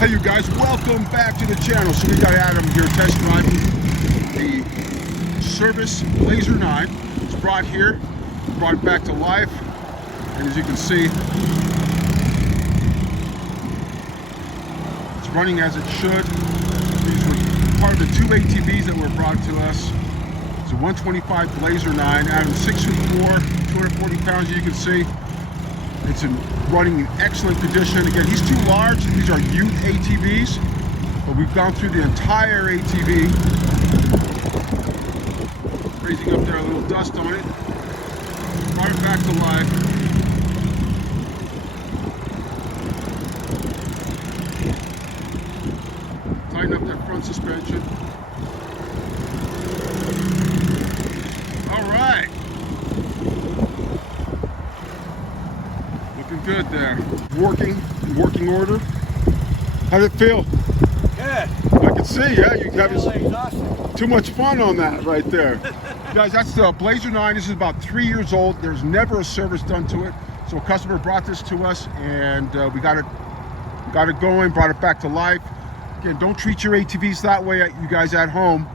Hey you guys, welcome back to the channel. So we got Adam here test driving the service BLAZER 9. It's brought here, brought it back to life, and as you can see, it's running as it should. These were part of the two ATVs that were brought to us. It's a 125 BLAZER 9. Adam's 6'4", 240 pounds, as you can see. It's running in excellent condition. Again, he's too large. These are youth ATVs, but we've gone through the entire ATV, raising up there a little dust on it. Brought it back to life. Tighten up that front suspension. All right. Looking good there. Working order. How did it feel? Good. I can see, yeah, you have too much fun on that right there. Guys, that's the BLAZER 9. This is about 3 years old. There's never a service done to it. So a customer brought this to us, and we got it going, brought it back to life. Again, don't treat your ATVs that way, you guys at home.